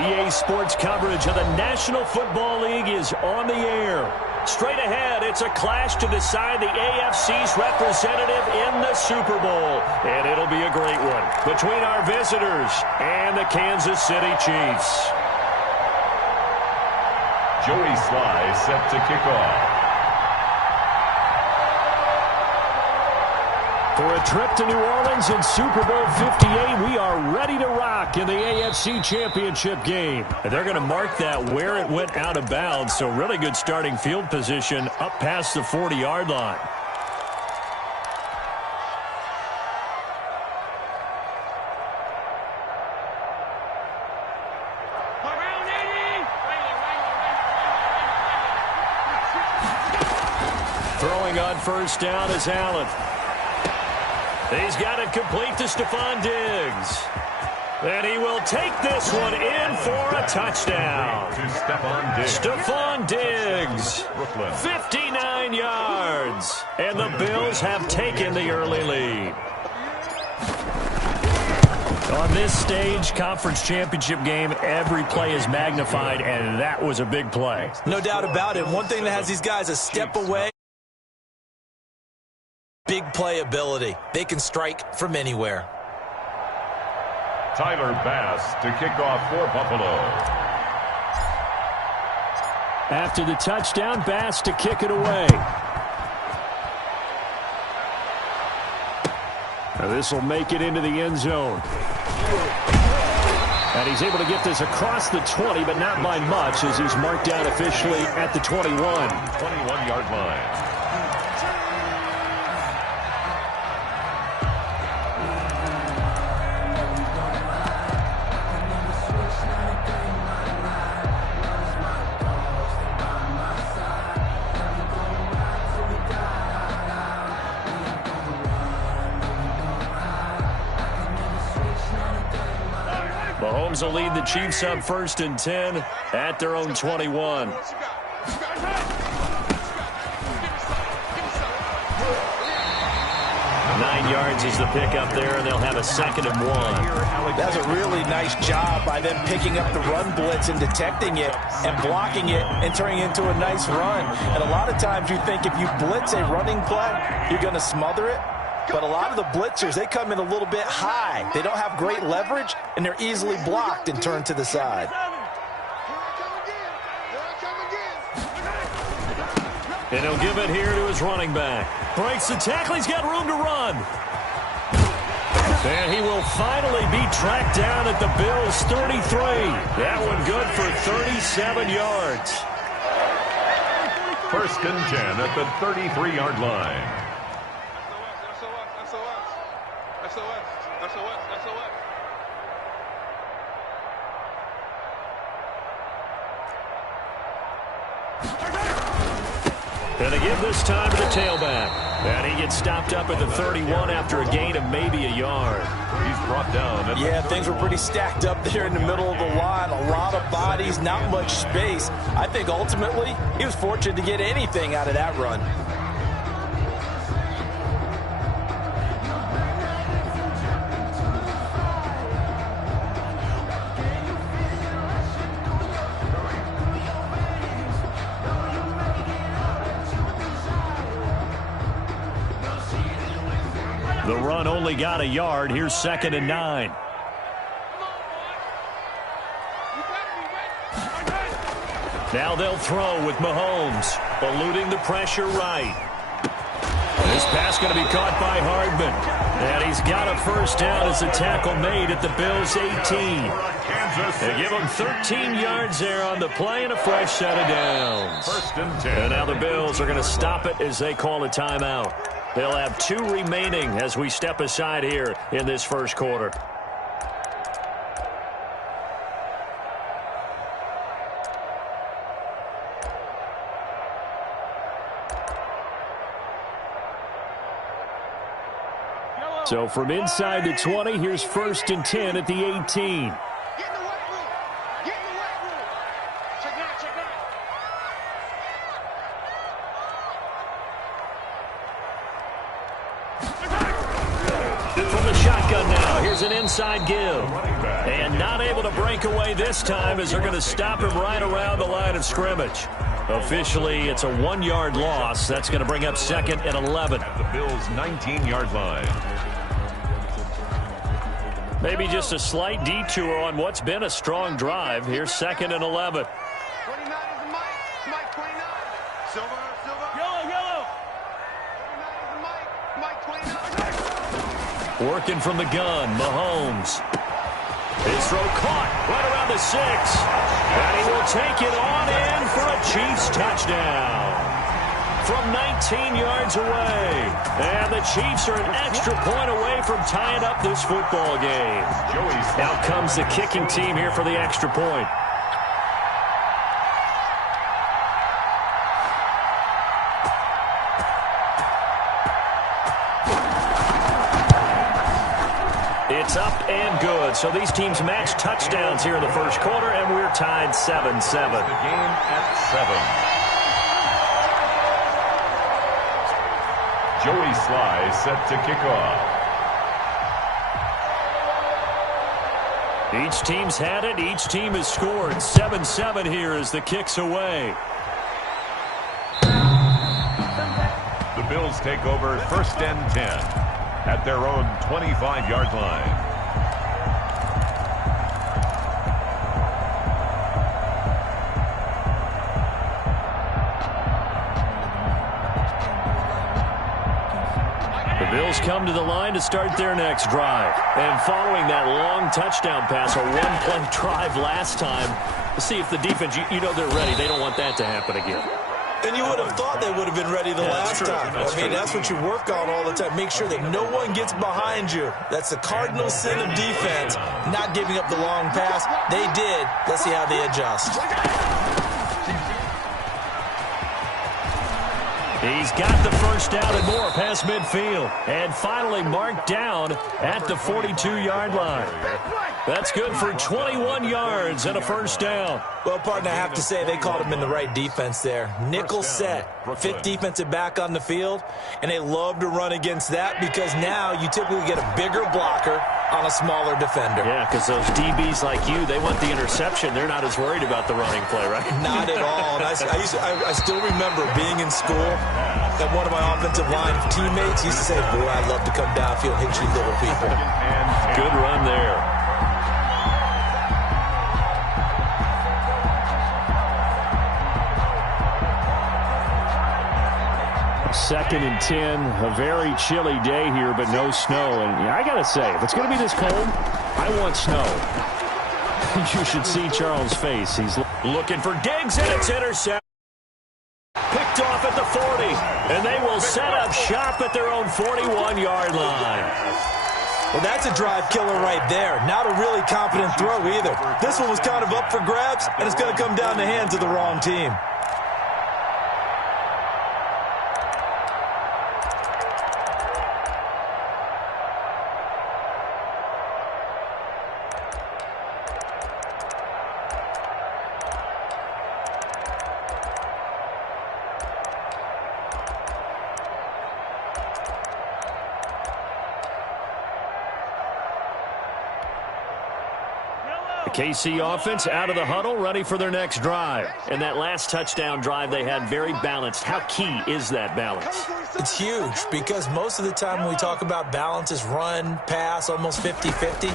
EA Sports coverage of the National Football League is on the air. Straight ahead, it's a clash to decide the AFC's representative in the Super Bowl. And it'll be a great one between our visitors and the Kansas City Chiefs. Joey Sly set to kick off. For a trip to New Orleans in Super Bowl 58, we are ready to rock in the AFC Championship game. And they're going to mark that where it went out of bounds, so really good starting field position up past the 40-yard line. Throwing on first down is Allen. He's got it complete to Stephon Diggs. And he will take this one in for a touchdown. Stephon Diggs, 59 yards. And the Bills have taken the early lead. On this stage, conference championship game, every play is magnified, and that was a big play. No doubt about it. One thing that has these guys a step away. Big playability. They can strike from anywhere. Tyler Bass to kick off for Buffalo. After the touchdown, Bass to kick it away. Now this will make it into the end zone. And he's able to get this across the 20, but not by much, as he's marked down officially at the 21. 21-yard line. Mahomes will lead the Chiefs up 1st and 10 at their own 21. 9 yards is the pickup there, and they'll have a 2nd and 1. That's a really nice job by them picking up the run blitz and detecting it and blocking it and turning it into a nice run. And a lot of times you think if you blitz a running play, you're going to smother it. But a lot of the blitzers, they come in a little bit high. They don't have great leverage, and they're easily blocked and turned to the side. And he'll give it here to his running back. Breaks the tackle. He's got room to run. And he will finally be tracked down at the Bills' 33. That one good for 37 yards. 1st and 10 at the 33-yard line. And they give this time to the tailback. And he gets stopped up at the 31 after a gain of maybe a yard. He's brought down. Yeah, things were pretty stacked up there in the middle of the line. A lot of bodies, not much space. I think ultimately he was fortunate to get anything out of that run. The run only got a yard. Here's 2nd and 9. Now they'll throw with Mahomes, eluding the pressure right. This pass going to be caught by Hardman. And he's got a 1st down as the tackle made at the Bills' 18. They give him 13 yards there on the play and a fresh set of downs. 1st and 10. And now the Bills are going to stop it as they call a timeout. They'll have 2 remaining as we step aside here in this 1st quarter. So from inside the 20, here's 1st and 10 at the 18. From the shotgun. shotgun now. Here's an inside give. And not able to break away this time as they're going to stop him right around the line of scrimmage. Officially, it's a 1-yard loss. That's going to bring up 2nd and 11. At the Bills' 19-yard line. Maybe just a slight detour on what's been a strong drive. Here's 2nd and 11. 29 is the Mike 29. Silver. Yellow. 29 is the Mike 29. Working from the gun, Mahomes. His throw caught right around the 6. And he will take it on in for a Chiefs touchdown. From 19 yards away. And the Chiefs are an extra point away from tying up this football game. Out comes the kicking team here for the extra point. It's up and good. So these teams match touchdowns here in the first quarter, and we're tied 7-7. The game at 7. Joey Sly set to kick off. Each team's had it. Each team has scored. 7-7 here as the kick's away. The Bills take over 1st and 10 at their own 25-yard line. The Bills come to the line to start their next drive. And following that long touchdown pass, a one-play drive last time, we'll see if the defense, you know they're ready. They don't want that to happen again. And you would have thought they would have been ready the last time. That's what you work on all the time. Make sure that no one gets behind you. That's the cardinal sin of defense, not giving up the long pass. They did. Let's see how they adjust. He's got the first down and more past midfield. And finally marked down at the 42-yard line. That's good for 21 yards and a first down. Well, partner, I have to say they called him in the right defense there. Nickel set, 5th defensive back on the field, and they love to run against that because now you typically get a bigger blocker on a smaller defender. Yeah, because those DBs like you, they want the interception. They're not as worried about the running play, right? Not at all. And I still remember being in school, and one of my offensive line teammates used to say, boy, I'd love to come downfield and hit you little people. Good run there. Second and 10, a very chilly day here, but no snow. And I got to say, if it's going to be this cold, I want snow. You should see Charles' face. He's looking for Diggs, and it's intercepted. Picked off at the 40, and they will set up shop at their own 41-yard line. Well, that's a drive killer right there. Not a really confident throw either. This one was kind of up for grabs, and it's going to come down the hands of the wrong team. KC offense out of the huddle, ready for their next drive. And that last touchdown drive they had very balanced. How key is that balance? It's huge because most of the time when we talk about balance is run, pass, almost 50-50.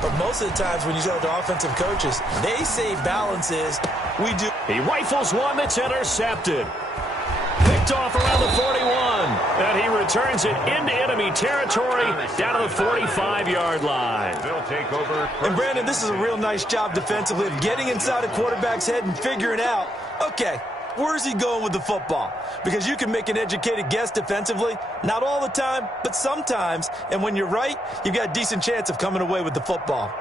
But most of the times when you talk to offensive coaches, they say balance is we do. He rifles one that's intercepted. Picked off around the 41. And he returns it into enemy territory down to the 45-yard line. They'll take over. And Brandon, this is a real nice job defensively of getting inside a quarterback's head and figuring out, okay, where's he going with the football? Because you can make an educated guess defensively. Not all the time, but sometimes. And when you're right, you've got a decent chance of coming away with the football.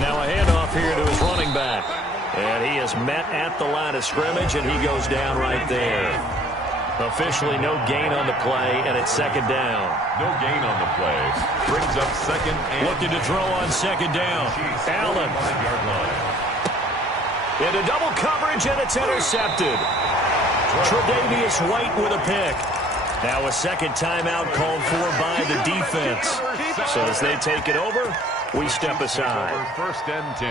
Now a handoff here to his running back. And he is met at the line of scrimmage, and he goes down right there. Officially no gain on the play, and it's second down. No gain on the play. Brings up second and... Looking to throw on second down. Allen. Into double coverage, and it's intercepted. Tre'Davious White with a pick. Now a second timeout called for by the defense. So as they take it over, we step aside. First and 10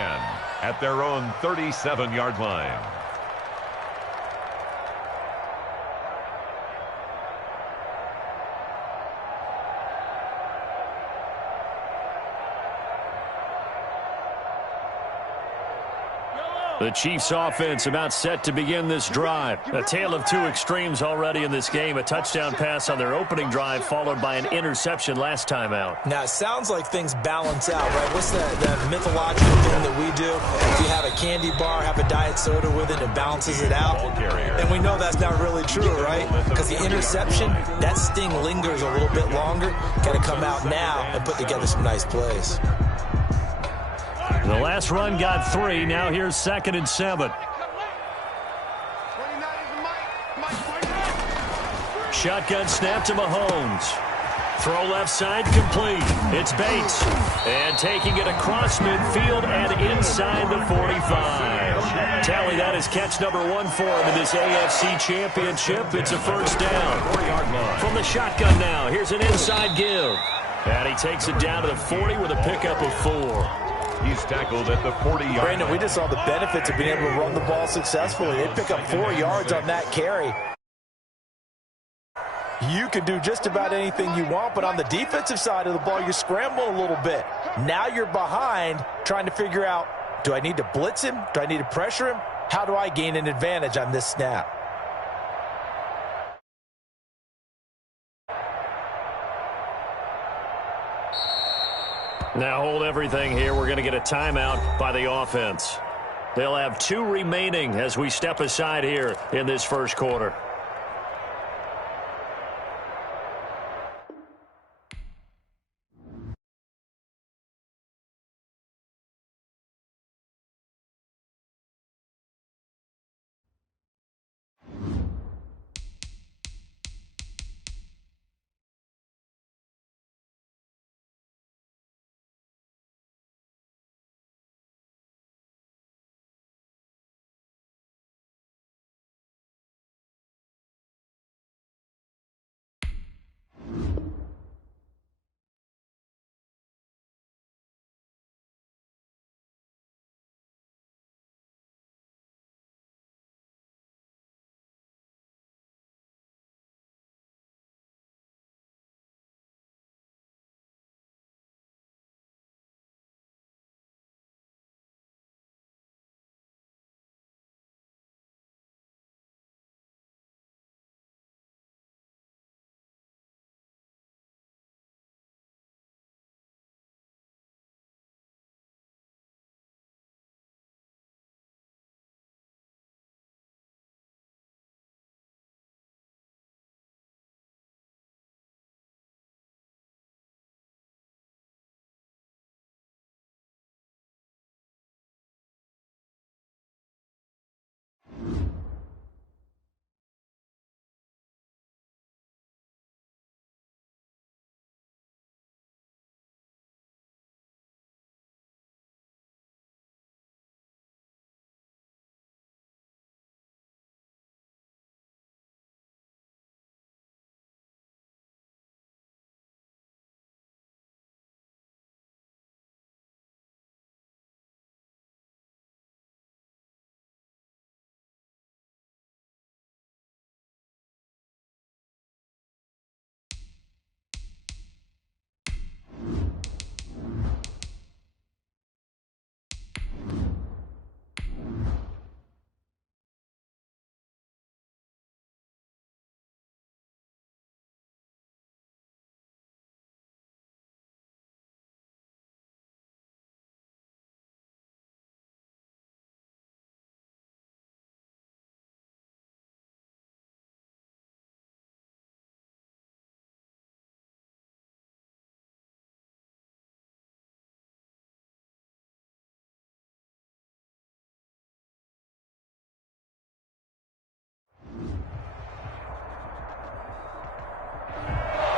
at their own 37-yard line. The Chiefs offense about set to begin this drive. A tale of two extremes already in this game. A touchdown pass on their opening drive followed by an interception last time out. Now, it sounds like things balance out, right? What's that mythological thing that we do? If you have a candy bar, have a diet soda with it, it balances it out. And we know that's not really true, right? Because the interception, that sting lingers a little bit longer. Got to come out now and put together some nice plays. The last run got 3. Now here's 2nd and 7. Shotgun snap to Mahomes. Throw left side complete. It's Bates. And taking it across midfield and inside the 45. Tally, that is catch number 1 for him in this AFC Championship. It's a first down. From the shotgun now, here's an inside give. And he takes it down to the 40 with a pickup of 4. He's tackled at the 40-yard line. Brandon, we just saw the benefits of being able to run the ball successfully. They pick up 4 yards on that carry. You can do just about anything you want, but on the defensive side of the ball, you scramble a little bit. Now you're behind trying to figure out, do I need to blitz him? Do I need to pressure him? How do I gain an advantage on this snap? Now hold everything here. We're going to get a timeout by the offense. They'll have 2 remaining as we step aside here in this first quarter.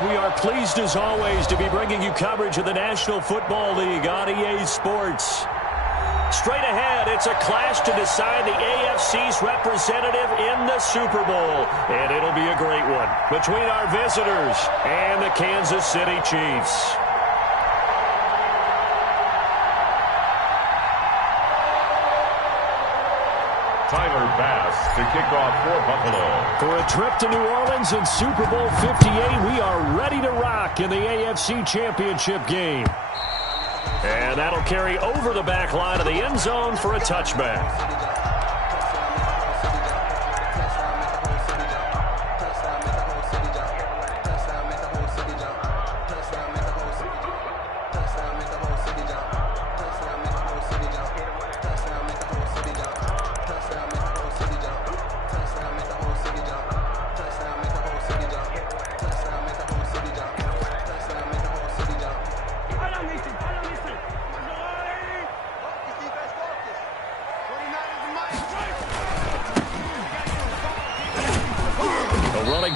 We are pleased, as always, to be bringing you coverage of the National Football League on EA Sports. Straight ahead, it's a clash to decide the AFC's representative in the Super Bowl. And it'll be a great one between our visitors and the Kansas City Chiefs. Tyler Bass to kick off for Buffalo. For a trip to New Orleans in Super Bowl 58, we are ready to rock in the AFC Championship game. And that'll carry over the back line of the end zone for a touchback.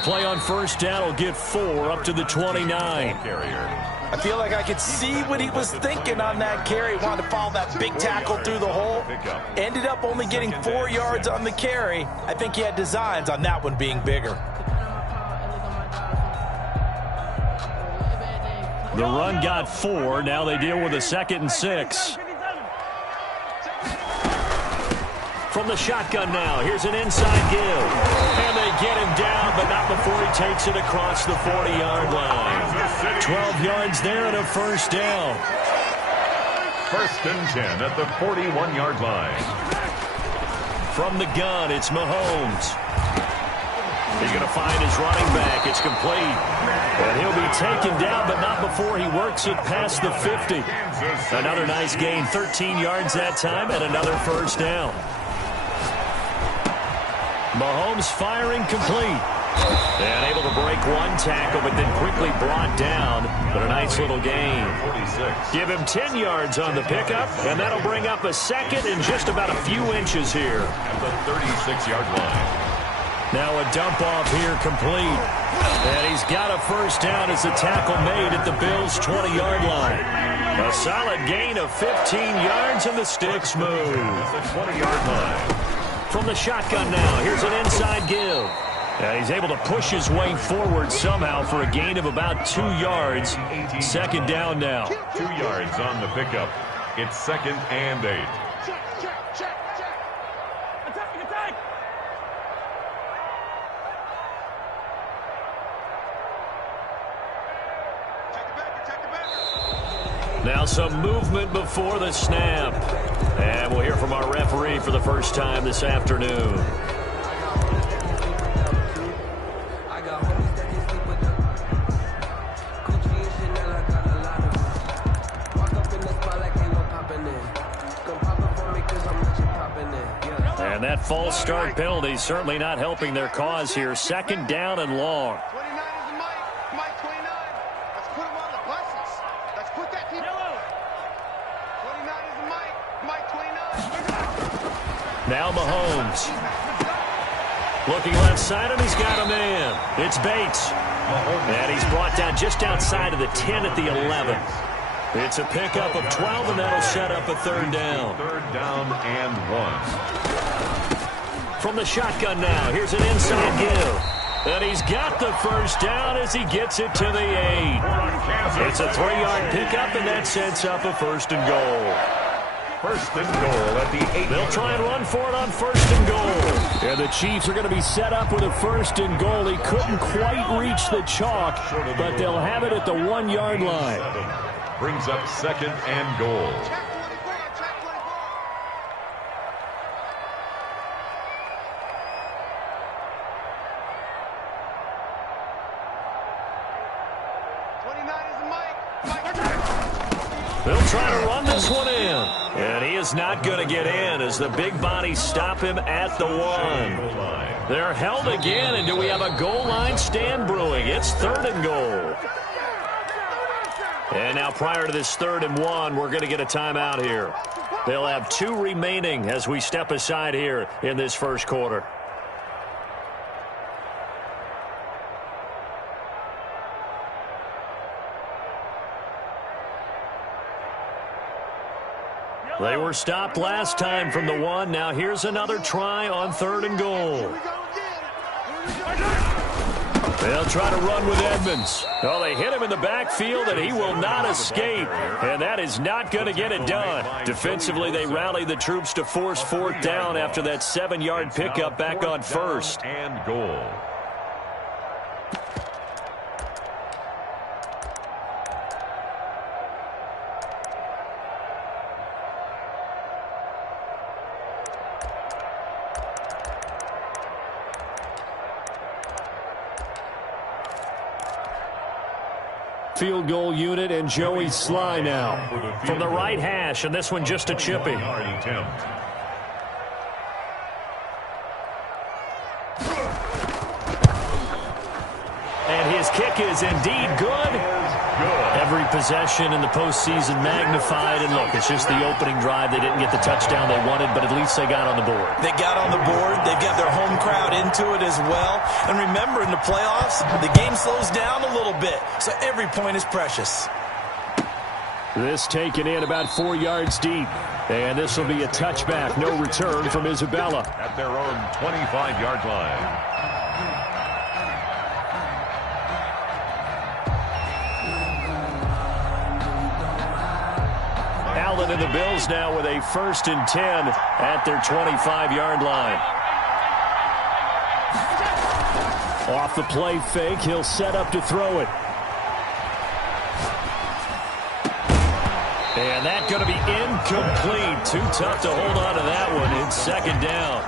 Play on first down will get 4 up to the 29. I feel like I could see what he was thinking on that carry. Wanted to follow that big tackle through the hole. Ended up only getting 4 yards on the carry. I think he had designs on that one being bigger. The run got 4. Now they deal with a 2nd and 6. From the shotgun now, here's an inside give. And they get him down, but not before he takes it across the 40-yard line. 12 yards there and a first down. 1st and 10 at the 41-yard line. From the gun, it's Mahomes. He's going to find his running back. It's complete. And he'll be taken down, but not before he works it past the 50. Another nice gain, 13 yards that time, and another first down. Mahomes firing complete. And able to break one tackle, but then quickly brought down. But a nice little gain. 46. Give him 10 yards on the pickup, and that'll bring up a 2nd and just about a few inches here. At the 36-yard line. Now a dump off here complete. And he's got a first down as the tackle made at the Bills' 20-yard line. A solid gain of 15 yards, and the sticks move. At the 20-yard line. From the shotgun now, here's an inside give. And he's able to push his way forward somehow for a gain of about 2 yards. 2nd down now. 2 yards on the pickup. It's 2nd and 8. Now some movement before the snap. And we'll hear from our referee for the first time this afternoon. And that false start penalty is certainly not helping their cause here. 2nd down and long. 29 is the Mike 29. Let's put him on the buses. Let's put that team. 29 is the Mike 29. Now Mahomes. Looking left side, and he's got a man. It's Bates. And he's brought down just outside of the 10 at the 11. It's a pickup of 12, and that'll set up a 3rd down. 3rd down and 1. From the shotgun now, here's an inside give. And he's got the first down as he gets it to the 8. It's a 3-yard pickup, and that sets up a 1st and goal. 1st and goal at the 8. They'll try and run for it on 1st and goal. And the Chiefs are going to be set up with a 1st and goal. He couldn't quite reach the chalk, but they'll have it at the 1-yard line. Brings up 2nd and goal. They'll try to run this one in. And he is not going to get in as the big bodies stop him at the 1. They're held again, and do we have a goal line stand brewing? It's 3rd and goal. And now prior to this 3rd and 1, we're going to get a timeout here. They'll have 2 remaining as we step aside here in this first quarter. They were stopped last time from the 1. Now here's another try on 3rd and goal. They'll try to run with Edmonds. Oh, they hit him in the backfield, and he will not escape. And that is not going to get it done. Defensively, they rally the troops to force 4th down after that 7-yard pickup back on 1st. And goal. Field goal unit and Joey Sly now from the right hash, and this one just a chippy. And his kick is indeed good. Every possession in the postseason magnified, and look, it's just the opening drive. They didn't get the touchdown they wanted, but at least they got on the board. They got on the board. They've got their home crowd into it as well. And remember, in the playoffs, the game slows down a little bit, so every point is precious. This taken in about 4 yards deep, and this will be a touchback. No return from Isabella. At their own 25-yard line. Allen and the Bills now with a 1st and 10 at their 25-yard line. Off the play fake, he'll set up to throw it. And that's going to be incomplete. Too tough to hold on to that one. It's 2nd down.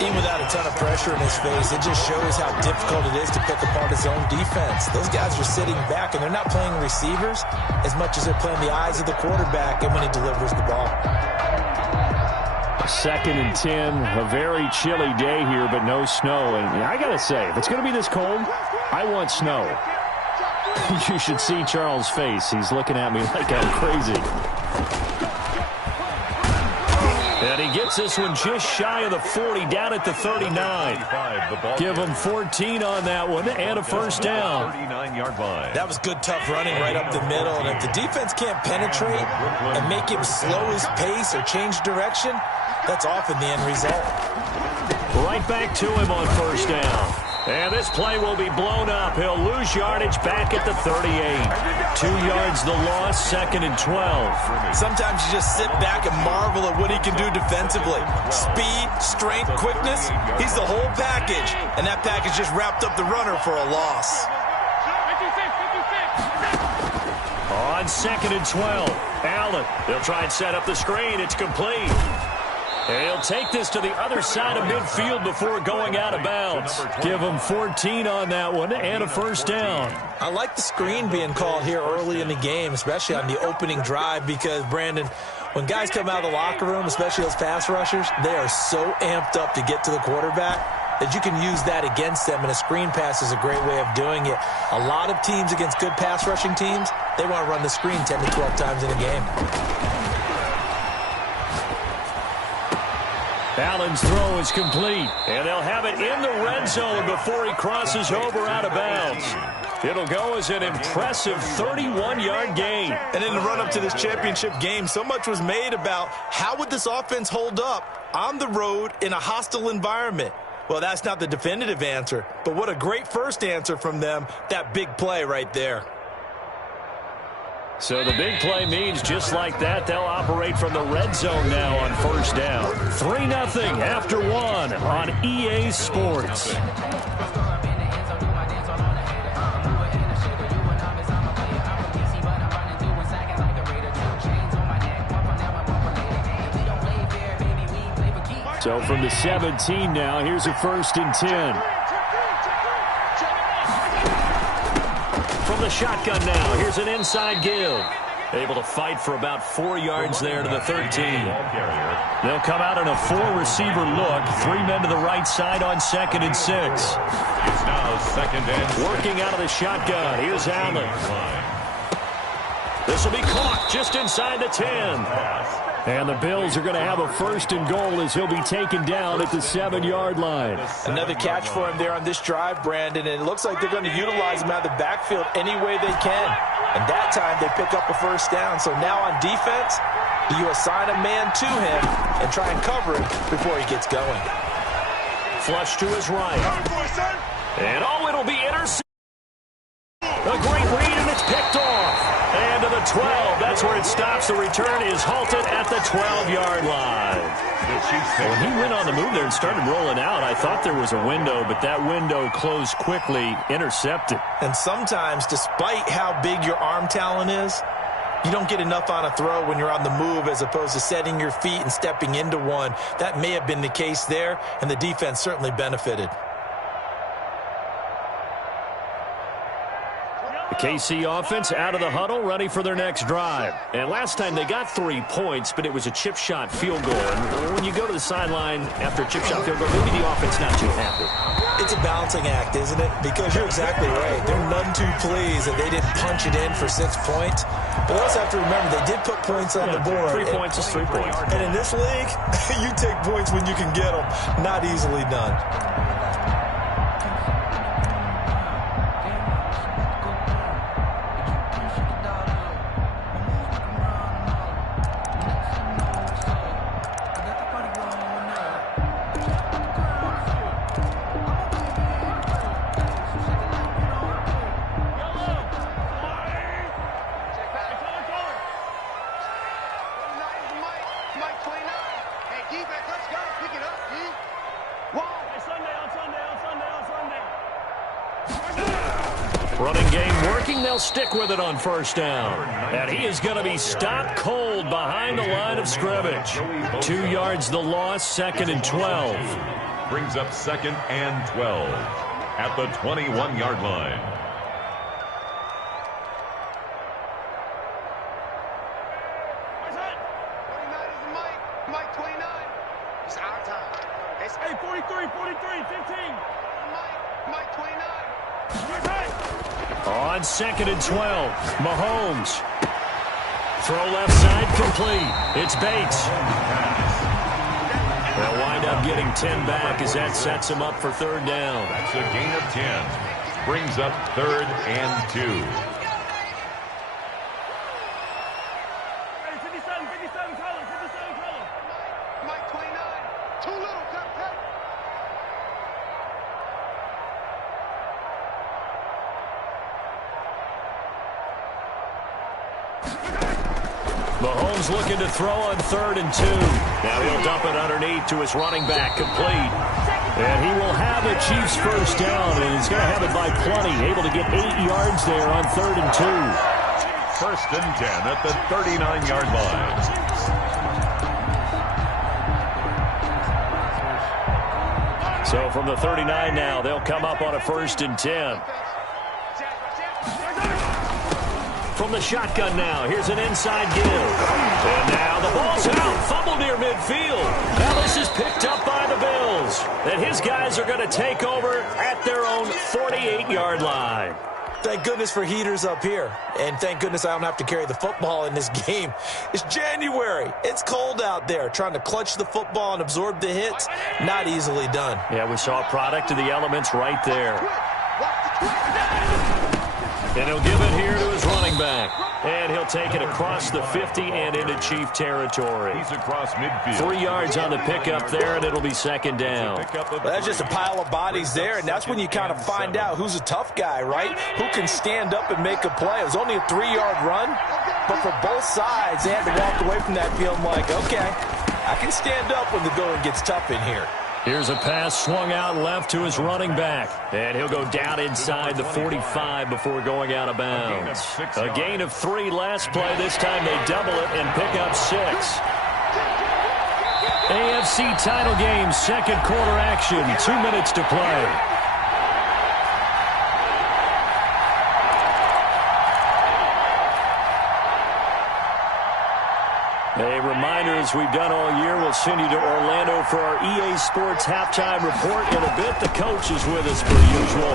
Even without a ton of pressure in his face, it just shows how difficult it is to pick apart his own defense. Those guys are sitting back, and they're not playing receivers as much as they're playing the eyes of the quarterback and when he delivers the ball. 2nd and 10, a very chilly day here, but no snow. And I got to say, if it's going to be this cold, I want snow. You should see Charles' face. He's looking at me like I'm crazy. And he gets this one just shy of the 40, down at the 39. Give him 14 on that one and a 1st down. 39-yard line. That was good, tough running right up the middle. And if the defense can't penetrate and make him slow his pace or change direction, that's often the end result. Right back to him on 1st down. And this play will be blown up. He'll lose yardage back at the 38. 2 yards the loss, 2nd and 12. Sometimes you just sit back and marvel at what he can do defensively. Speed, strength, quickness, he's the whole package. And that package just wrapped up the runner for a loss. On 2nd and 12, Allen. They'll try and set up the screen. It's complete. And he'll take this to the other side of midfield before going out of bounds. Give him 14 on that one and a 1st down. I like the screen being called here early in the game, especially on the opening drive, because, Brandon, when guys come out of the locker room, especially those pass rushers, they are so amped up to get to the quarterback that you can use that against them, and a screen pass is a great way of doing it. A lot of teams against good pass rushing teams, they want to run the screen 10 to 12 times in a game. Allen's throw is complete, and they'll have it in the red zone before he crosses over out of bounds. It'll go as an impressive 31-yard gain. And in the run-up to this championship game, so much was made about how would this offense hold up on the road in a hostile environment. Well, that's not the definitive answer, but what a great first answer from them, that big play right there. So the big play means just like that, they'll operate from the red zone now on 1st down. 3-0 after 1 on EA Sports. So from the 17 now, here's a 1st and 10. From the shotgun now, here's an inside give. Able to fight for about 4 yards there to the 13. They'll come out in a 4-receiver look. 3 men to the right side on 2nd and 6. It's now 2nd and working out of the shotgun. Here's Allen. This will be caught just inside the 10. And the Bills are going to have a 1st and goal as he'll be taken down at the 7-yard line. Another catch for him there on this drive, Brandon, and it looks like they're going to utilize him out of the backfield any way they can. And that time they pick up a 1st down. So now on defense, You assign a man to him and try and cover him before he gets going. Flush to his right. And it'll be intercepted. A great read, and it's picked off. And to the 12. That's where it stops. The return is halted at the 12-yard line. When he went on the move there and started rolling out, I thought there was a window, but that window closed quickly, intercepted. And sometimes, despite how big your arm talent is, you don't get enough on a throw when you're on the move as opposed to setting your feet and stepping into one. That may have been the case there, and the defense certainly benefited. The KC offense out of the huddle, ready for their next drive. And last time they got 3 points, but it was a chip shot field goal. And when you go to the sideline after a chip shot field goal, maybe the offense not too happy. It's a balancing act, isn't it? Because you're exactly right. They're none too pleased that they didn't punch it in for 6 points. But they also have to remember they did put points on the board. 3 points is 3 points. And in this league, you take points when you can get them. Not easily done. Running game working. They'll stick with it on first down. And he is going to be stopped cold behind the line of scrimmage. 2 yards the loss, 2nd and 12. Brings up 2nd and 12 at the 21-yard line. Mike 29. It's our time. It's 43, 15. Mike 29. On 2nd and 12, Mahomes. Throw left side complete. It's Bates. They'll wind up getting 10 back as that sets him up for 3rd down. That's a gain of 10. Brings up 3rd and 2. Mike 29. Too little, cut. Mahomes looking to throw on 3rd and 2. Now he'll dump it underneath to his running back, complete. And he will have a Chiefs first down, and he's going to have it by plenty. Able to get 8 yards there on 3rd and 2. 1st and 10 at the 39-yard line. So from the 39 now, they'll come up on a 1st and 10. From the shotgun now, here's an inside give. And now the ball's out, fumble near midfield. Now this is picked up by the Bills. And his guys are going to take over at their own 48-yard line. Thank goodness for heaters up here. And thank goodness I don't have to carry the football in this game. It's January. It's cold out there. Trying to clutch the football and absorb the hits, not easily done. Yeah, we saw a product of the elements right there. And he'll give it here to his running back. And he'll take it across the 50 and into Chief territory. He's across midfield. 3 yards on the pickup there, and it'll be 2nd down. Well, that's just a pile of bodies there, and that's when you kind of find out who's a tough guy, right? Who can stand up and make a play. It was only a 3-yard run, but for both sides, they had to walk away from that feeling like, okay, I can stand up when the going gets tough in here. Here's a pass swung out left to his running back. And he'll go down inside the 45 before going out of bounds. A gain of 3 last play. This time they double it and pick up 6. AFC title game, 2nd quarter action. 2 minutes to play. A reminder, as we've done all year, we'll send you to Orlando for our EA Sports halftime report in a bit. The coach is with us per usual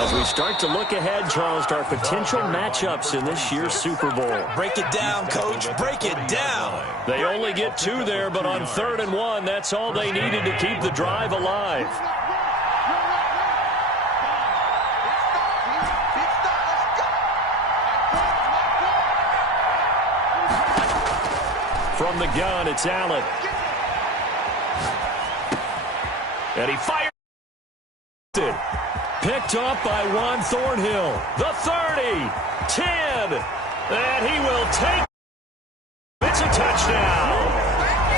as we start to look ahead, Charles, to our potential matchups in this year's Super Bowl. Break it down, Coach. Break it down. They only get 2 there, but on 3rd and 1, that's all they needed to keep the drive alive. From the gun, it's Allen. And he fired. Picked up by Juan Thornhill. The 30, 10, and he will take. It's a touchdown.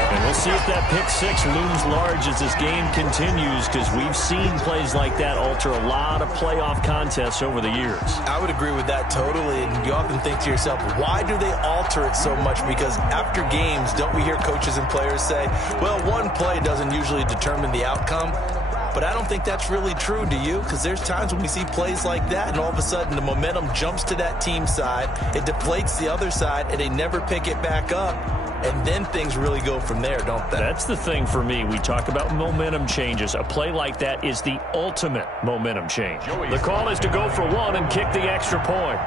And we'll see if that pick six looms large as this game continues, because we've seen plays like that alter a lot of playoff contests over the years. I would agree with that totally, and you often think to yourself, why do they alter it so much? Because after games, don't we hear coaches and players say, well, one play doesn't usually determine the outcome? But I don't think that's really true, do you? Because there's times when we see plays like that, and all of a sudden the momentum jumps to that team side, it deflates the other side, and they never pick it back up. And then things really go from there, don't they? That's the thing for me. We talk about momentum changes. A play like that is the ultimate momentum change. The call is to go for one and kick the extra point.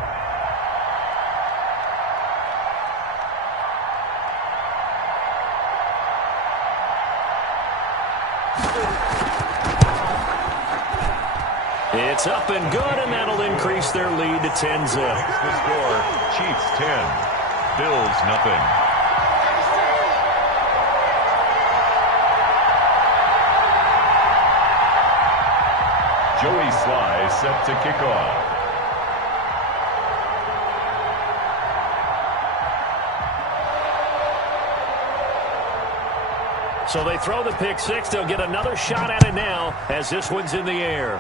It's up and good, and that'll increase their lead to 10-zip. The score, Chiefs 10, Bills nothing. Joey Sly set to kick off. So they throw the pick six. They'll get another shot at it now as this one's in the air.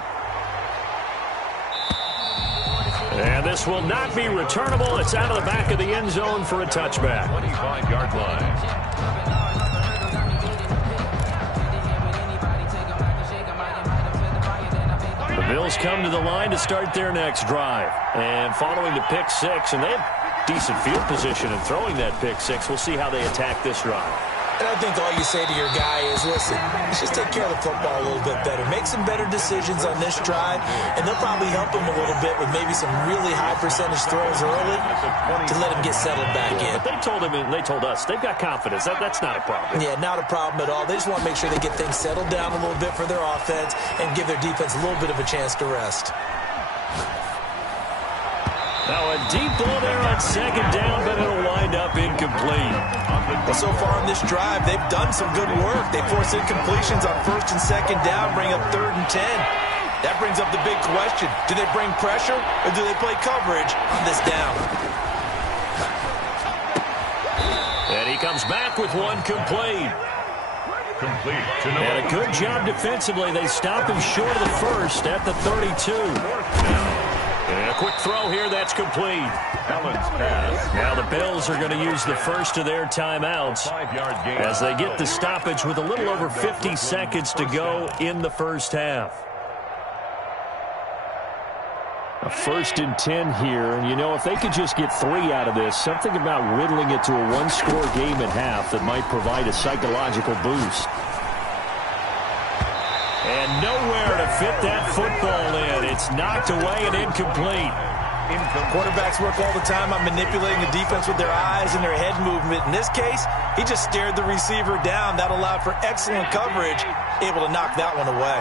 And this will not be returnable. It's out of the back of the end zone for a touchback. 25-yard line. The Bills come to the line to start their next drive. And following the pick six, and they have decent field position in throwing that pick six. We'll see how they attack this drive. And I think all you say to your guy is, listen, let's just take care of the football a little bit better. Make some better decisions on this drive, and they'll probably help him a little bit with maybe some really high percentage throws early to let him get settled back in. But they told him, and they told us, they've got confidence. That's not a problem. Yeah, not a problem at all. They just want to make sure they get things settled down a little bit for their offense and give their defense a little bit of a chance to rest. Now a deep ball there on second down, but it'll wind up incomplete. Well, so far in this drive, they've done some good work. They force incompletions on first and second down, bring up 3rd and 10. That brings up the big question. Do they bring pressure or do they play coverage on this down? And he comes back with one complete. Complete to no. And a good job defensively. They stop him short of the first at the 32. And a quick throw here, that's complete. Allen's pass. Now the Bills are going to use the first of their timeouts as they get the stoppage with a little over 50 seconds to go in the first half. A 1st and 10 here, and you know, if they could just get 3 out of this, something about whittling it to a one-score game at half that might provide a psychological boost. And nowhere to fit that football in. It's knocked away and incomplete. Quarterbacks work all the time on manipulating the defense with their eyes and their head movement. In this case, he just stared the receiver down. That allowed for excellent coverage, able to knock that one away.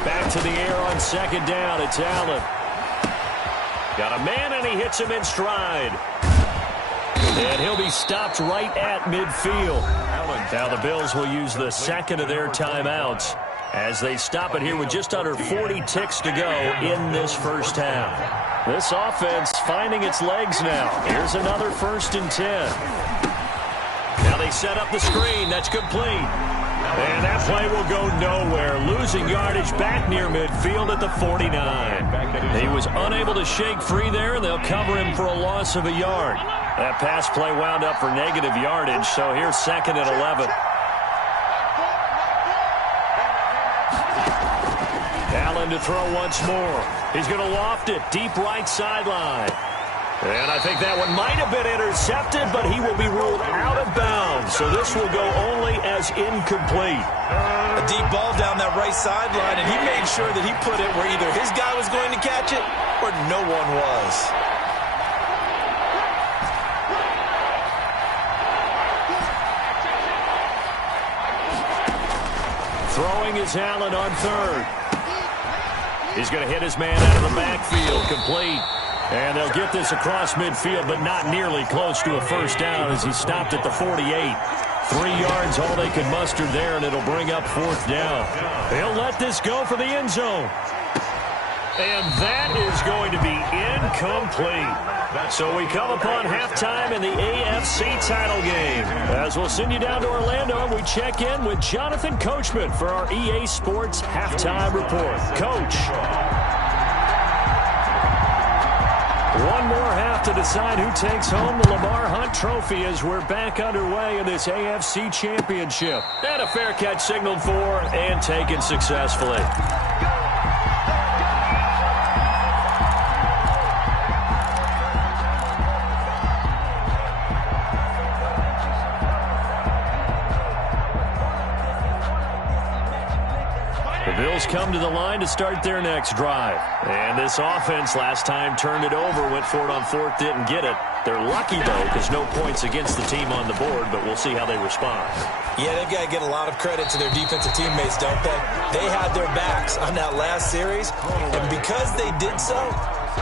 Back to the air on second down. It's Allen. Got a man, and he hits him in stride. And he'll be stopped right at midfield. Now the Bills will use the second of their timeouts as they stop it here with just under 40 ticks to go in this first half. This offense finding its legs now. Here's another 1st and 10. Now they set up the screen. That's complete. And that play will go nowhere. Losing yardage back near midfield at the 49. He was unable to shake free there, and they'll cover him for a loss of a yard. That pass play wound up for negative yardage, so here's 2nd and 11. Allen to throw once more. He's going to loft it deep right sideline. And I think that one might have been intercepted, but he will be ruled out of bounds. So this will go only as incomplete. A deep ball down that right sideline, and he made sure that he put it where either his guy was going to catch it or no one was. Throwing is Allen on third. He's going to hit his man out of the backfield, complete. And they'll get this across midfield, but not nearly close to a first down as he stopped at the 48. 3 yards, all they could muster there, and it'll bring up fourth down. He'll let this go for the end zone. And that is going to be incomplete. So we come upon halftime in the AFC title game. As we'll send you down to Orlando, and we check in with Jonathan Coachman for our EA Sports Halftime Report. Coach. One more half to decide who takes home the Lamar Hunt Trophy as we're back underway in this AFC Championship. And a fair catch signaled for and taken successfully. The Bills come to the line to start their next drive. And this offense last time turned it over, went for it on fourth, didn't get it. They're lucky, though, because no points against the team on the board, but we'll see how they respond. Yeah, they've got to get a lot of credit to their defensive teammates, don't they? They had their backs on that last series, and because they did so,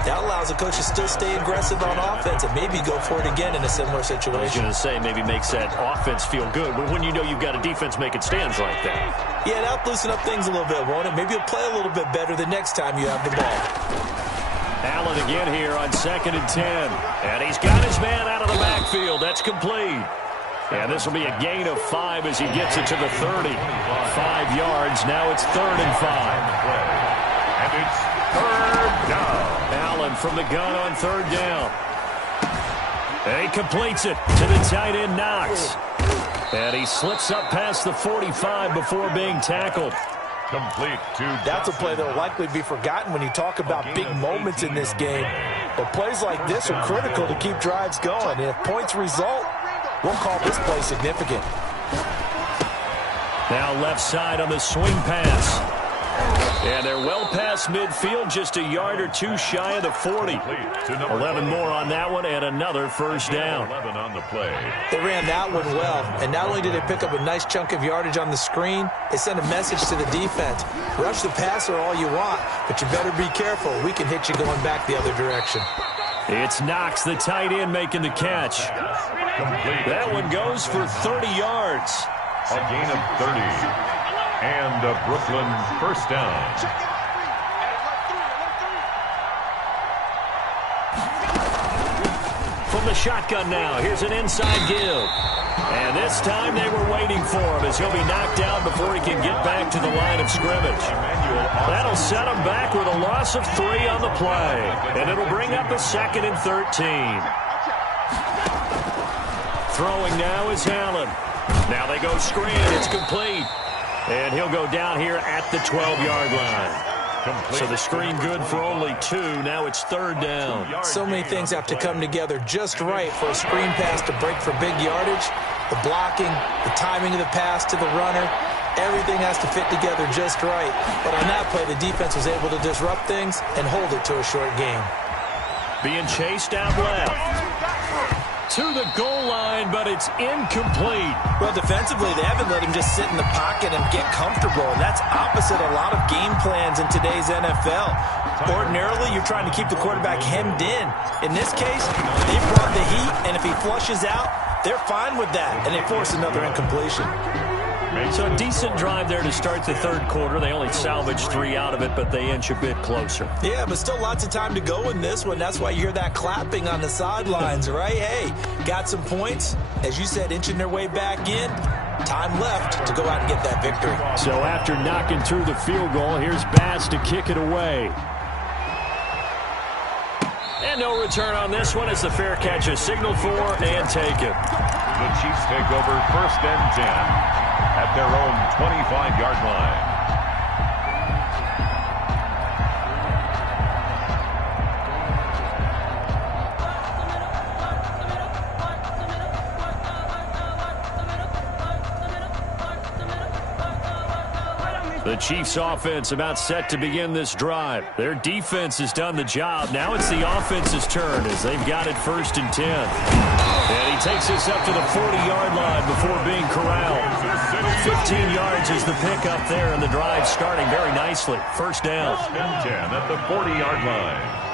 that allows the coach to still stay aggressive on offense and maybe go for it again in a similar situation. I was going to say maybe makes that offense feel good, but when you know you've got a defense making stands like that. Yeah, that'll loosen up things a little bit, won't it? Maybe you'll play a little bit better the next time you have the ball. Allen again here on 2nd and 10. And he's got his man out of the backfield. That's complete. And this will be a gain of 5 as he gets it to the 30. 5 yards. Now it's 3rd and 5. And it's 3rd down. Allen from the gun on 3rd down. And he completes it to the tight end, Knox. And he slips up past the 45 before being tackled. Complete to That's a play that will likely be forgotten when you talk about big moments in this game. But plays like this are critical to keep drives going. And if points result, we'll call this play significant. Now left side on the swing pass. And they're well past midfield, just a yard or two shy of the 40. 11 more on that one, and another first down. 11 on the play. They ran that one well, and not only did they pick up a nice chunk of yardage on the screen, they sent a message to the defense. Rush the passer all you want, but you better be careful. We can hit you going back the other direction. It's Knox, the tight end, making the catch. That one goes for 30 yards. A gain of 30. And a Brooklyn first down. From the shotgun now, here's an inside give. And this time they were waiting for him as he'll be knocked down before he can get back to the line of scrimmage. That'll set him back with a loss of 3 on the play. And it'll bring up a 2nd and 13. Throwing now is Allen. Now they go screen. It's complete. And he'll go down here at the 12-yard line. So the screen good for only 2. Now it's 3rd down. So many things have to come together just right for a screen pass to break for big yardage. The blocking, the timing of the pass to the runner, everything has to fit together just right. But on that play, the defense was able to disrupt things and hold it to a short game. Being chased out left. To the goal line, but it's incomplete. Well, defensively, they haven't let him just sit in the pocket and get comfortable, and that's opposite a lot of game plans in today's NFL. Ordinarily, you're trying to keep the quarterback hemmed in. In this case, they brought the heat, and if he flushes out, they're fine with that, and they force another incompletion. So a decent drive there to start the 3rd quarter. They only salvaged 3 out of it, but they inch a bit closer. Yeah, but still lots of time to go in this one. That's why you hear that clapping on the sidelines, right? Hey, got some points. As you said, inching their way back in. Time left to go out and get that victory. So after knocking through the field goal, here's Bass to kick it away. And no return on this one as the fair catch is signaled for and taken. The Chiefs take over 1st and 10. At their own 25-yard line. The Chiefs offense about set to begin this drive. Their defense has done the job. Now it's the offense's turn as they've got it 1st and 10. And he takes this up to the 40-yard line before being corralled. 15 yards is the pickup there, and the drive starting very nicely. First down. First and 10 at the 40-yard line.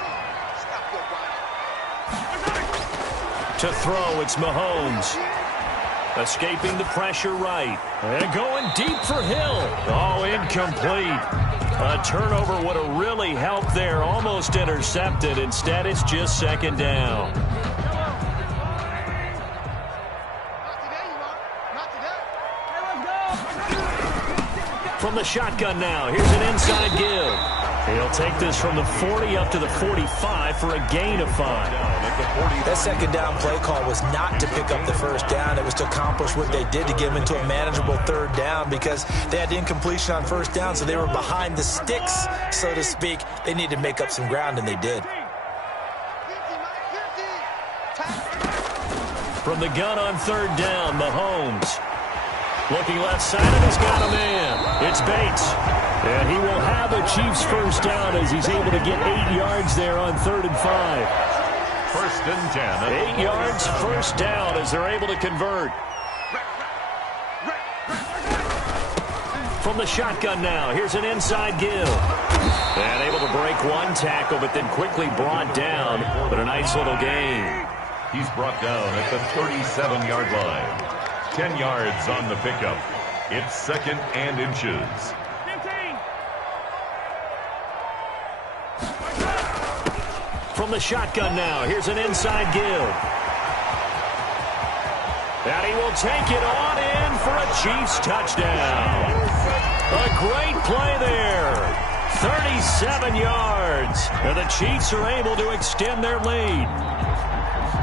To throw, it's Mahomes. Escaping the pressure right. And going deep for Hill. Oh, incomplete. A turnover would have really helped there. Almost intercepted. Instead, it's just second down. From the shotgun now. Here's an inside give. He'll take this from the 40 up to the 45 for a gain of 5. That second down play call was not to pick up the first down. It was to accomplish what they did to get them into a manageable third down because they had incompletion on first down, so they were behind the sticks, so to speak. They needed to make up some ground, and they did. From the gun on third down, Mahomes. Looking left side, and he's got a man. It's Bates. And he will have a Chiefs first down as he's able to get 8 yards there on 3rd and 5. First and 10. 8 yards, first down as they're able to convert. From the shotgun now, here's an inside give. And able to break one tackle, but then quickly brought down. But a nice little gain. He's brought down at the 37-yard line. 10 yards on the pickup. It's 2nd and inches. From the shotgun now, here's an inside give. And he will take it on in for a Chiefs touchdown. A great play there. 37 yards. And the Chiefs are able to extend their lead.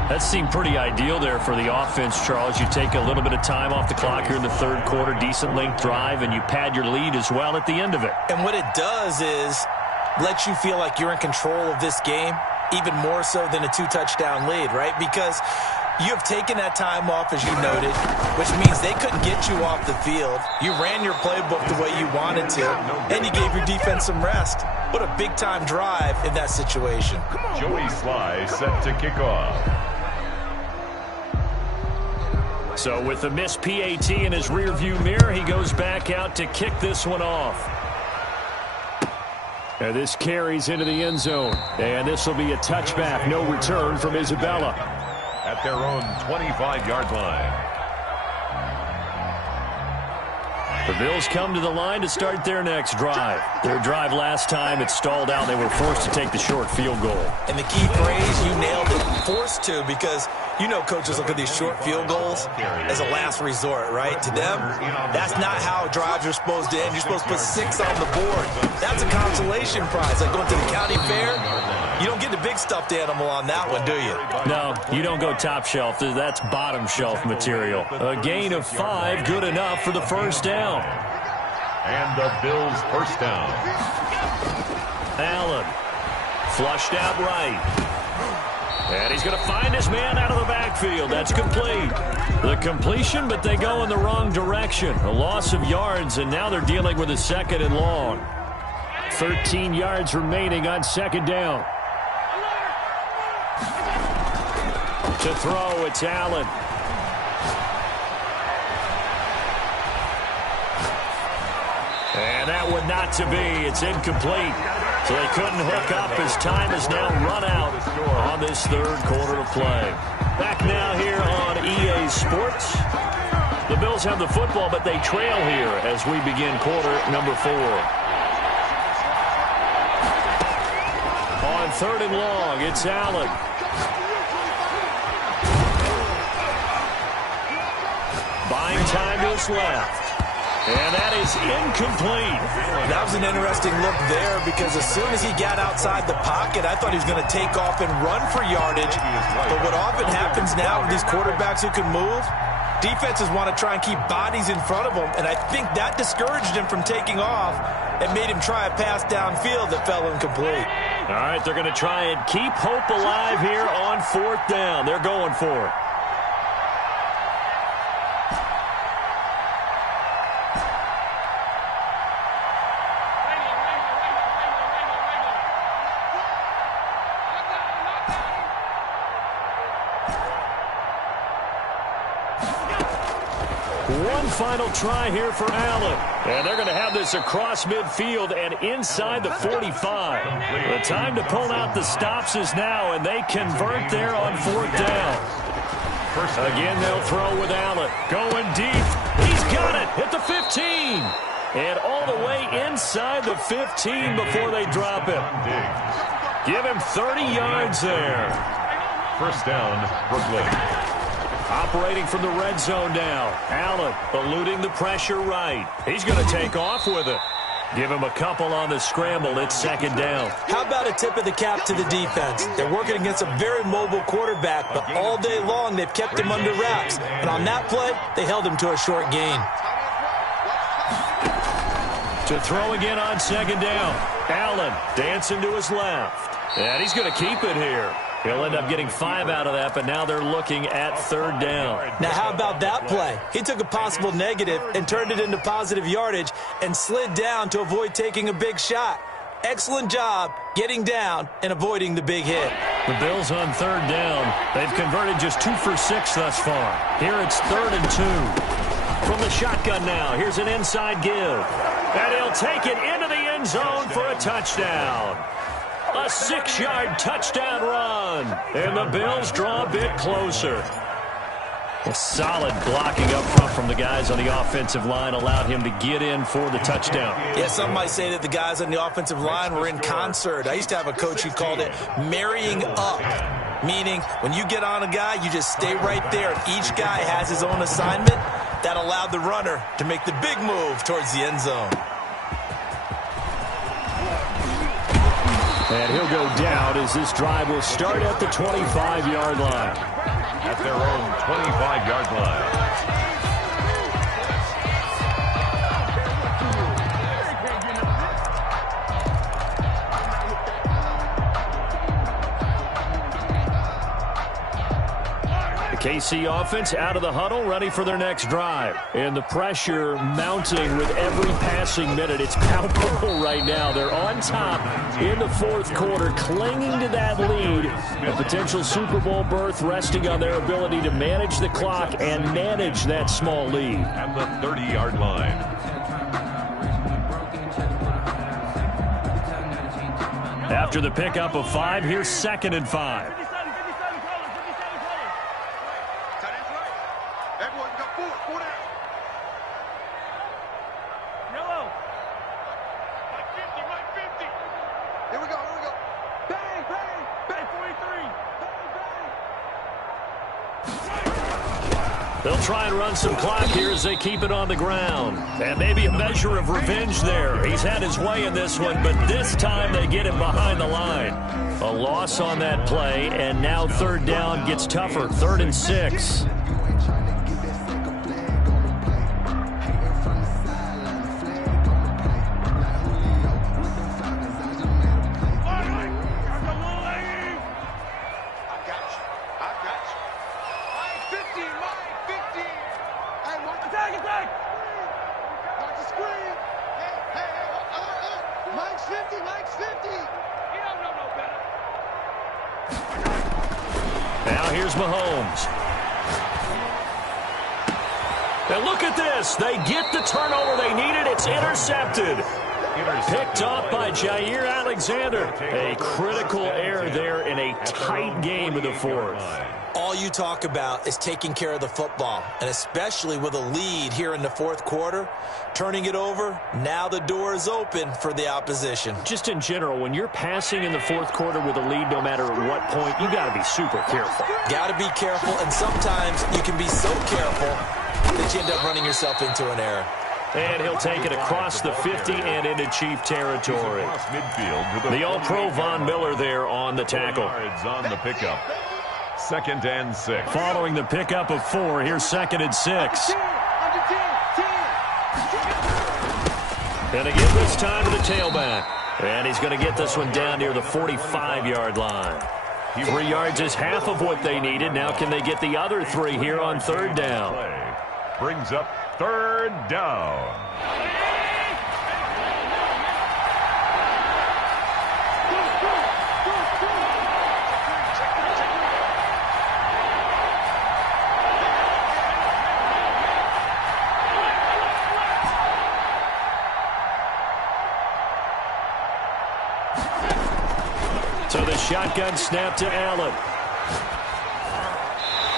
That seemed pretty ideal there for the offense, Charles. You take a little bit of time off the clock here in the third quarter, decent length drive, and you pad your lead as well at the end of it. And what it does is let you feel like you're in control of this game, even more so than a 2-touchdown lead, right? Because you have taken that time off, as you noted, which means they couldn't get you off the field. You ran your playbook the way you wanted to, and you gave your defense some rest. What a big-time drive in that situation. Joey Sly set to kick off. So with the missed PAT in his rearview mirror, he goes back out to kick this one off. And this carries into the end zone. And this will be a touchback. No return from Isabella. At their own 25-yard line. The Bills come to the line to start their next drive. Their drive last time, it stalled out. They were forced to take the short field goal. And the key phrase, you nailed it, forced to, because you know coaches look at these short field goals as a last resort, right? To them, that's not how drives are supposed to end. You're supposed to put 6 on the board. That's a consolation prize. Like going to the county fair, you don't get the big stuffed animal on that one, do you? No, you don't go top shelf. That's bottom shelf material. A gain of 5, good enough for the first down. And the Bills first down. Allen, flushed out right. And he's going to find his man out of the backfield. That's complete. The completion, but they go in the wrong direction. A loss of yards, and now they're dealing with a 2nd and long. 13 yards remaining on 2nd down. To throw, it's Allen. And that one not to be. It's incomplete. So they couldn't hook up as time has now run out on this third quarter of play. Back now here on EA Sports. The Bills have the football, but they trail here as we begin quarter number 4. On 3rd and long, it's Allen. Buying time to his left. And that is incomplete. That was an interesting look there because as soon as he got outside the pocket, I thought he was going to take off and run for yardage. But what often happens now with these quarterbacks who can move, defenses want to try and keep bodies in front of them, and I think that discouraged him from taking off and made him try a pass downfield that fell incomplete. All right, they're going to try and keep hope alive here on 4th down. They're going for it. final try here for Allen. And they're going to have this across midfield and inside the 45. The time to pull out the stops is now, and they convert there on 4th down. Again, they'll throw with Allen. Going deep. He's got it at the 15. And all the way inside the 15 before they drop it. Give him 30 yards there. First down, Brooklyn. Operating from the red zone now. Allen eluding the pressure right. He's going to take off with it. Give him a couple on the scramble. It's 2nd down. How about a tip of the cap to the defense? They're working against a very mobile quarterback, but all day long they've kept him under wraps. And on that play, they held him to a short gain. To throw again on 2nd down. Allen dancing to his left. And he's going to keep it here. He'll end up getting 5 out of that, but now they're looking at 3rd down. Now, how about that play? He took a possible negative and turned it into positive yardage and slid down to avoid taking a big shot. Excellent job getting down and avoiding the big hit. The Bills on 3rd down. They've converted just 2 for 6 thus far. Here it's 3rd and 2. From the shotgun now, here's an inside give. And he'll take it into the end zone for a touchdown. A 6-yard touchdown run. And the Bills draw a bit closer. A solid blocking up front from the guys on the offensive line allowed him to get in for the touchdown. Yeah, some might say that the guys on the offensive line were in concert. I used to have a coach who called it marrying up, meaning when you get on a guy, you just stay right there. Each guy has his own assignment. That allowed the runner to make the big move towards the end zone. And he'll go down as this drive will start at the 25-yard line. At their own 25-yard line. KC offense out of the huddle, ready for their next drive. And the pressure mounting with every passing minute. It's palpable right now. They're on top in the 4th quarter, clinging to that lead. A potential Super Bowl berth resting on their ability to manage the clock and manage that small lead. At the 30-yard line. After the pickup of 5, here's 2nd and 5. They'll try and run some clock here as they keep it on the ground. And maybe a measure of revenge there. He's had his way in this one, but this time they get him behind the line. A loss on that play, and now 3rd down gets tougher. 3rd and 6. Now here's Mahomes. And look at this. They get the turnover they needed. It's intercepted. Picked off by Jair Alexander. A critical error there in a tight game of the 4th. All you talk about is taking care of the football, and especially with a lead here in the 4th quarter, turning it over, now the door is open for the opposition. Just in general, when you're passing in the 4th quarter with a lead, no matter at what point, you got to be super careful. Got to be careful, and sometimes you can be so careful that you end up running yourself into an error. And he'll take it across the 50 and into Chief territory. The All-Pro Von Miller there on the tackle. On the pickup. 2nd and 6. Following the pickup of 4, here's 2nd and 6. And again this time to the tailback. And he's going to get this one down near the 45-yard line. 3 yards is half of what they needed. Now can they get the other 3 here on 3rd down? Brings up 3rd down. So the shotgun snap to Allen.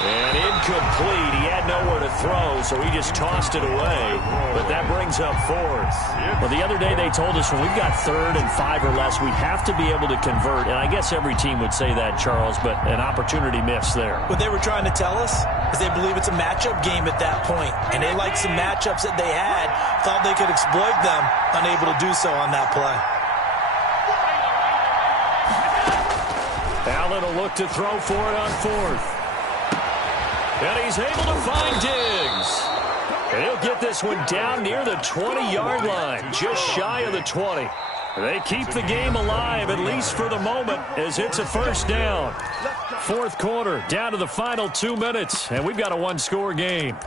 And incomplete. He had nowhere to throw, so he just tossed it away. But that brings up fourth. Well, the other day they told us when we've got 3rd and 5 or less, we have to be able to convert. And I guess every team would say that, Charles, but an opportunity missed there. What they were trying to tell us is they believe it's a matchup game at that point. And they liked some matchups that they had, thought they could exploit them, unable to do so on that play. Allen will look to throw for it on 4th. And he's able to find Diggs. And he'll get this one down near the 20-yard line, just shy of the 20. They keep the game alive, at least for the moment, as it's a first down. 4th quarter, down to the final 2 minutes, and we've got a one-score game.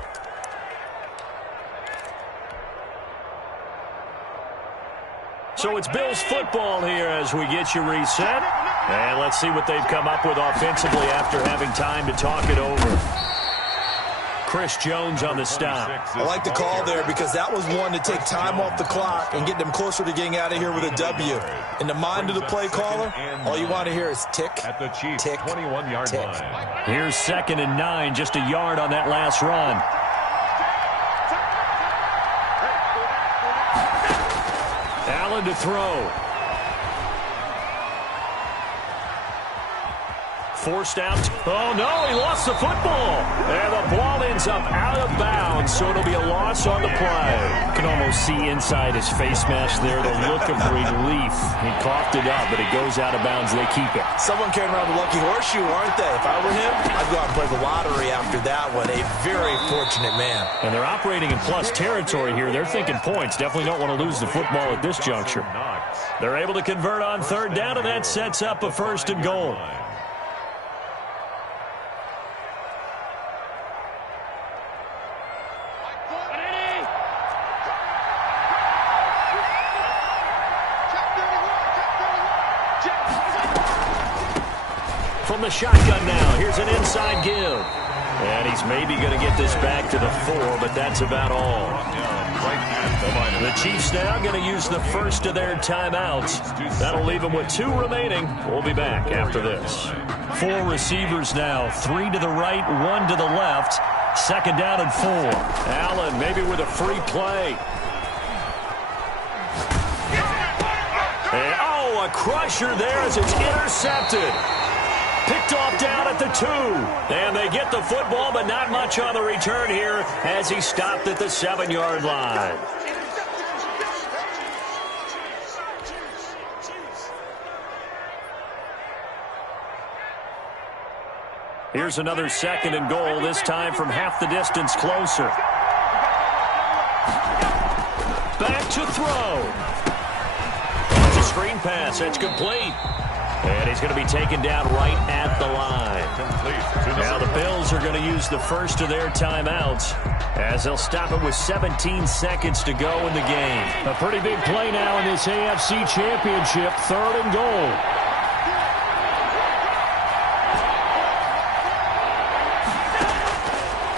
So it's Bills football here as we get you reset. And let's see what they've come up with offensively after having time to talk it over. Chris Jones on the stop. I like the call there because that was one to take time off the clock and get them closer to getting out of here with a W. In the mind of the play caller, all you want to hear is tick, at the Chiefs' tick, 21-yard tick. line. Here's 2nd and 9, just a yard on that last run. Allen to throw. Forced out. Oh, no, he lost the football. And the ball ends up out of bounds, so it'll be a loss on the play. You can almost see inside his face mask there the look of relief. He coughed it up, but it goes out of bounds. They keep it. Someone came around the lucky horseshoe, aren't they? If I were him, I'd go out and play the lottery after that one. A very fortunate man. And they're operating in plus territory here. They're thinking points. Definitely don't want to lose the football at this juncture. They're able to convert on 3rd down, and that sets up a 1st and goal. From the shotgun now, here's an inside give. And he's maybe going to get this back to the 4, but that's about all. The Chiefs now going to use the first of their timeouts. That'll leave them with 2 remaining. We'll be back after this. 4 receivers now, 3 to the right, 1 to the left. 2nd down and 4. Allen maybe with a free play. And, oh, a crusher there as it's intercepted. Picked off down at the 2. And they get the football, but not much on the return here as he stopped at the 7-yard line. Here's another 2nd and goal, this time from half the distance closer. Back to throw. It's a screen pass. That's complete. And he's going to be taken down right at the line. Now the Bills are going to use the first of their timeouts as they'll stop it with 17 seconds to go in the game. A pretty big play now in this AFC Championship, 3rd and goal.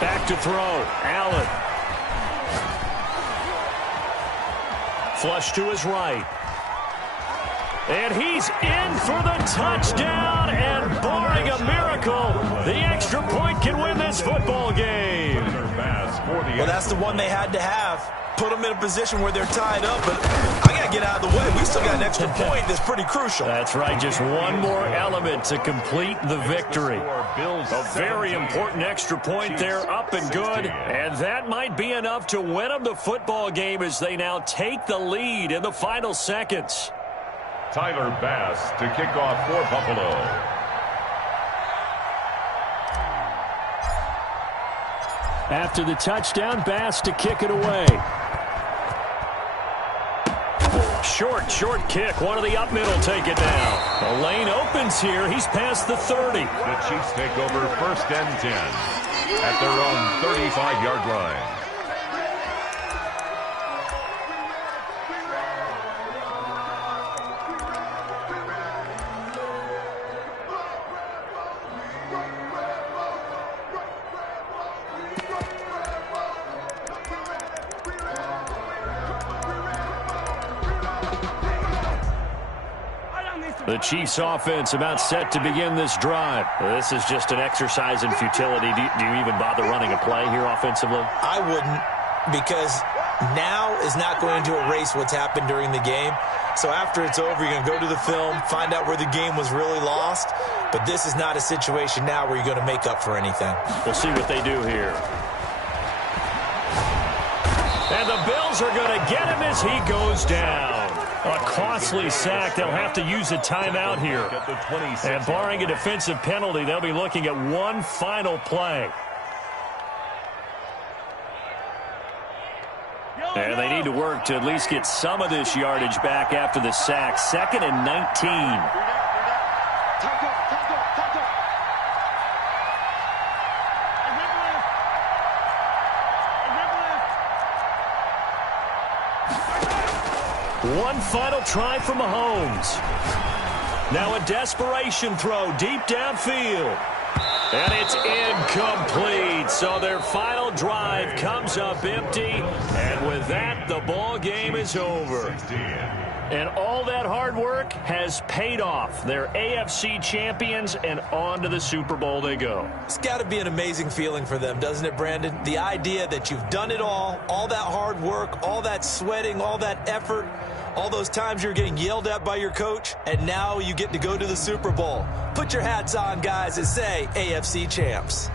Back to throw. Allen. Flush to his right. And he's in for the touchdown, and barring a miracle, the extra point can win this football game. Well, that's the one they had to have. Put them in a position where they're tied up, but I got to get out of the way. We still got an extra point that's pretty crucial. That's right, just one more element to complete the victory. A very important extra point there, up and good, and that might be enough to win them the football game as they now take the lead in the final seconds. Tyler Bass to kick off for Buffalo. After the touchdown, Bass to kick it away. Short kick. One of the up middle take it now. The lane opens here. He's past the 30. The Chiefs take over 1st and 10 at their own 35-yard line. The Chiefs offense about set to begin this drive. This is just an exercise in futility. Do you even bother running a play here offensively? I wouldn't, because now is not going to erase what's happened during the game. So after it's over, you're going to go to the film, find out where the game was really lost. But this is not a situation now where you're going to make up for anything. We'll see what they do here. And the Bills are going to get him as he goes down. A costly sack. They'll have to use a timeout here. And barring a defensive penalty, they'll be looking at one final play. And they need to work to at least get some of this yardage back after the sack. 2nd and 19. One final try for Mahomes. Now a desperation throw deep downfield. And it's incomplete. So their final drive comes up empty. And with that, the ball game is over. And all that hard work has paid off. They're AFC champions, and on to the Super Bowl they go. It's got to be an amazing feeling for them, doesn't it, Brandon? The idea that you've done it all that hard work, all that sweating, all that effort, all those times you're getting yelled at by your coach, and now you get to go to the Super Bowl. Put your hats on, guys, and say AFC champs.